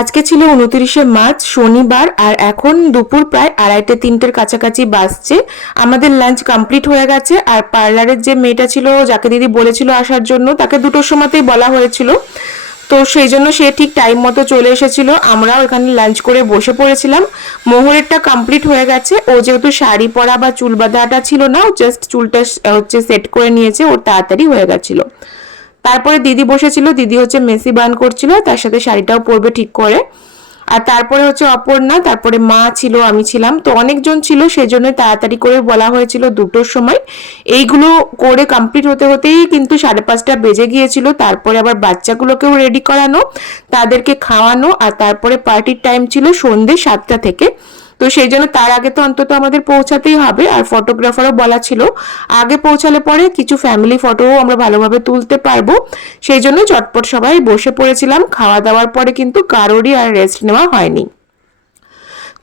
আজকে ছিল উনত্রিশে মার্চ, শনিবার আর এখন দুপুর প্রায় আড়াইটে তিনটের কাছাকাছি বাসছে আমাদের লাঞ্চ কমপ্লিট হয়ে গেছে আর পার্লারের যে মেয়েটা ছিল, যাকে দিদি বলেছিল আসার জন্য, তাকে দুটোর সময়তেই বলা হয়েছিল। তো সেই জন্য সে ঠিক টাইম মতো চলে এসেছিল। আমরাও এখানে লাঞ্চ করে বসে পড়েছিলাম। মোহরেরটা কমপ্লিট হয়ে গেছে। ও যেহেতু শাড়ি পরা বা চুল বাঁধাটা ছিল না, ও জাস্ট চুলটা হচ্ছে সেট করে নিয়েছে ওর তাড়াতাড়ি হয়ে গেছিল। তারপরে দিদি বসেছিল, দিদি হচ্ছে মেসি বান করছিল, তার সাথে শাড়িটাও পরবে ঠিক করে। আর তারপরে হচ্ছে অপর্ণা, তারপরে মা ছিল, আমি ছিলাম। তো অনেকজন ছিল সেই জন্য তাড়াতাড়ি করে বলা হয়েছিল দুটোর সময়। এইগুলো করে কমপ্লিট হতে হতেই কিন্তু সাড়ে পাঁচটা বেজে গিয়েছিল। তারপরে আবার বাচ্চাগুলোকেও রেডি করানো, তাদেরকে খাওয়ানো, আর তারপরে পার্টির টাইম ছিল সন্ধ্যে সাতটা থেকে। তো সেই জন্য তার আগে তো অন্তত আমাদের পৌঁছাতেই হবে। আর ফটোগ্রাফারও বলা ছিল, আগে পৌঁছালে পরে কিছু ফ্যামিলি ফটোও আমরা ভালোভাবে তুলতে পারব। সেই জন্য চটপট সবাই বসে পড়েছিলাম। খাওয়া দাওয়ার পরে কিন্তু কারোরই আর রেস্ট নেওয়া হয়নি।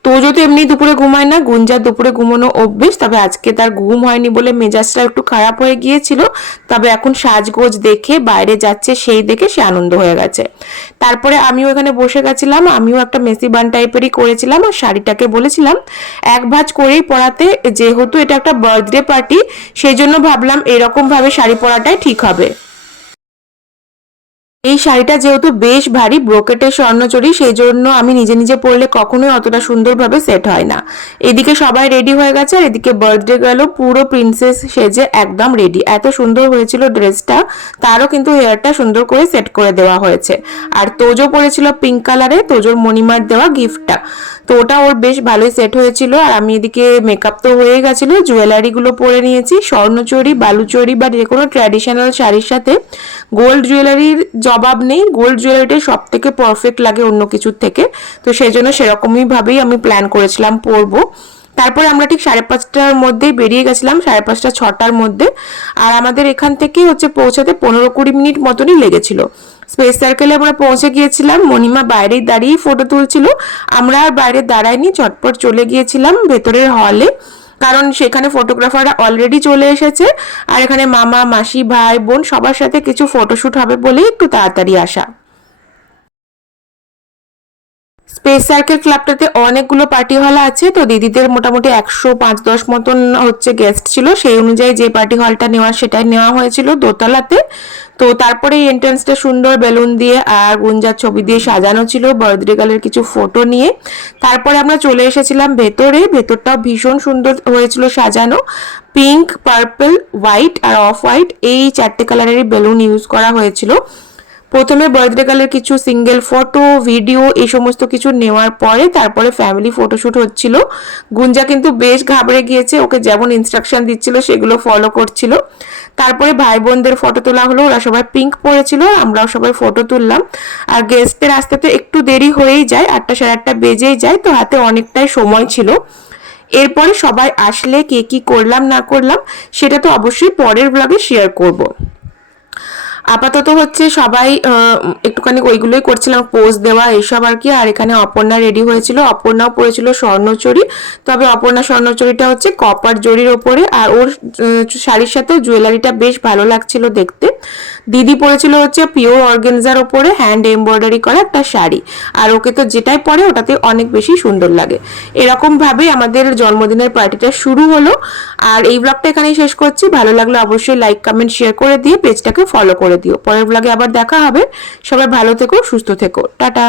তোজো তো এমনি দুপুরে ঘুমায় না, গুঞ্জার দুপুরে ঘুমানো অভ্যেস, তবে আজকে তার ঘুম হয়নি বলে মেজাজটা একটু খারাপ হয়ে গিয়েছিল। তবে এখন সাজগোজ দেখে বাইরে যাচ্ছে, সেই দেখে সে আনন্দ হয়ে গেছে। তারপরে আমিও এখানে বসে গেছিলাম, আমিও একটা মেসি বান টাইপেরই করেছিলাম আর শাড়িটাকে বলেছিলাম। এক ভাঁজ করেই পরাতে, যেহেতু এটা একটা বার্থডে পার্টি, সেই জন্য ভাবলাম এরকমভাবে শাড়ি পরাটাই ঠিক হবে। এই শাড়িটা যেহেতু বেশ ভারী ব্রোকেটের স্বর্ণচুরি সেই জন্য আমি নিজে নিজে পরলে কখনোই অতটা সুন্দরভাবে সেট হয় না। এদিকে সবাই রেডি হয়ে গেছে, আর এদিকে বার্থডে গেল পুরো প্রিন্সেস সেজে একদম রেডি এত সুন্দর হয়েছিল ড্রেসটা তারও কিন্তু হেয়ারটা সুন্দর করে সেট করে দেওয়া হয়েছে। আর তোজো পরেছিল পিঙ্ক কালারে তোজোর মণিমার দেওয়া গিফটটা তো ওটা ওর বেশ ভালোই সেট হয়েছিল, আর আমি এদিকে মেকআপ তো হয়ে গেছিল জুয়েলারিগুলো পরে নিয়েছি স্বর্ণচুরি বালুচুরি বা যে কোনো ট্র্যাডিশনাল শাড়ির সাথে গোল্ড জুয়েলারির জবাব নেই গোল্ড জুয়েলারিটা সব থেকে পারফেক্ট লাগে অন্য কিছুর থেকে। তো সেই জন্য সেরকমই ভাবেই আমি প্ল্যান করেছিলাম পরবো। তারপরে আমরা ঠিক সাড়ে পাঁচটার মধ্যেই বেরিয়ে গেছিলাম, সাড়ে পাঁচটা, ছটার মধ্যে। আর আমাদের এখান থেকে হচ্ছে পৌঁছাতে পনেরো কুড়ি মিনিট মতনই লেগেছিল। স্পেস সার্কেলে আমরা পৌঁছে গিয়েছিলাম, মণিমা বাইরেই দাঁড়িয়েই ফটো তুলছিল। আমরা আর বাইরে দাঁড়াইনি, চটপট চলে গিয়েছিলাম ভেতরের হলে কারণ সেখানে ফটোগ্রাফাররা অলরেডি চলে এসেছে। আর এখানে মামা, মাসি, ভাই, বোন সবার সাথে কিছু ফটোশ্যুট হবে বলেই একটু তাড়াতাড়ি আসা। স্পেস সার্কেল ক্লাবটাতে অনেকগুলো পার্টি হল আছে, তো দিদিদের মোটামুটি একশো পাঁচ দশ মতন হচ্ছে গেস্ট ছিল। সেই অনুযায়ী যে পার্টি হলটা নেওয়া সেটাই নেওয়া হয়েছিল দোতলাতে। তো তারপরে এন্ট্রান্সটা সুন্দর বেলুন দিয়ে আর গুঞ্জার ছবি দিয়ে সাজানো ছিল বার্থডে গার্লের কিছু ফটো নিয়ে। তারপরে আমরা চলে এসেছিলাম ভেতরে। ভেতরটাও ভীষণ সুন্দর হয়েছিল সাজানো। পিঙ্ক পার্পল হোয়াইট আর অফ হোয়াইট এই চারটে কালারেরই বেলুন ইউজ করা হয়েছিল। প্রথমে বার্থডে কালের কিছু সিঙ্গেল ফটো ভিডিও এই সমস্ত কিছু নেওয়ার পরে তারপরে ফ্যামিলি ফটোশ্যুট হচ্ছিল। গুঞ্জা কিন্তু বেশ ঘাবড়ে গিয়েছে, ওকে যেমন ইনস্ট্রাকশন দিচ্ছিল, সেগুলো ফলো করছিল। তারপরে ভাই বোনদের ফটো তোলা হলো, ওরা সবাই পিঙ্ক পরেছিল, আমরাও সবাই ফটো তুললাম। আর গেস্টদের আসতে তো একটু দেরি হয়েই যায়, আটটা সাড়ে আটটা বেজেই যায়, তো হাতে অনেকটাই সময় ছিল। এরপরে সবাই আসলে কে কি করলাম না করলাম, সেটা তো অবশ্যই পরের ব্লগে শেয়ার করব। আপাতত হচ্ছে সবাই একটুখানি ওইগুলোই করছিলাম, পোজ দেওয়া, এইসব আর কি। আর এখানে অপর্ণা রেডি হয়েছিল। অপর্ণাও পরেছিল স্বর্ণচুরি। তবে অপর্ণা স্বর্ণচুরিটা হচ্ছে কপার জরির ওপরে। আর ওর শাড়ির সাথে জুয়েলারিটা বেশ ভালো লাগছিল দেখতে। দিদি পরেছিল হচ্ছে পিওর অর্গেনজার ওপরে হ্যান্ড এমব্রয়ডারি করা একটা শাড়ি। আর ওকে তো যেটাই পরে, ওটাতে অনেক বেশি সুন্দর লাগে। এরকম ভাবে আমাদের জন্মদিনের পার্টিটা শুরু হলো। আর এই ব্লগটা এখানেই শেষ করছি। ভালো লাগলে অবশ্যই লাইক কমেন্ট শেয়ার করে দিয়ে পেজটাকে ফলো করে দিও। পরের ব্লগে আবার দেখা হবে। সবাই ভালো থেকো সুস্থ থেকো। টাটা।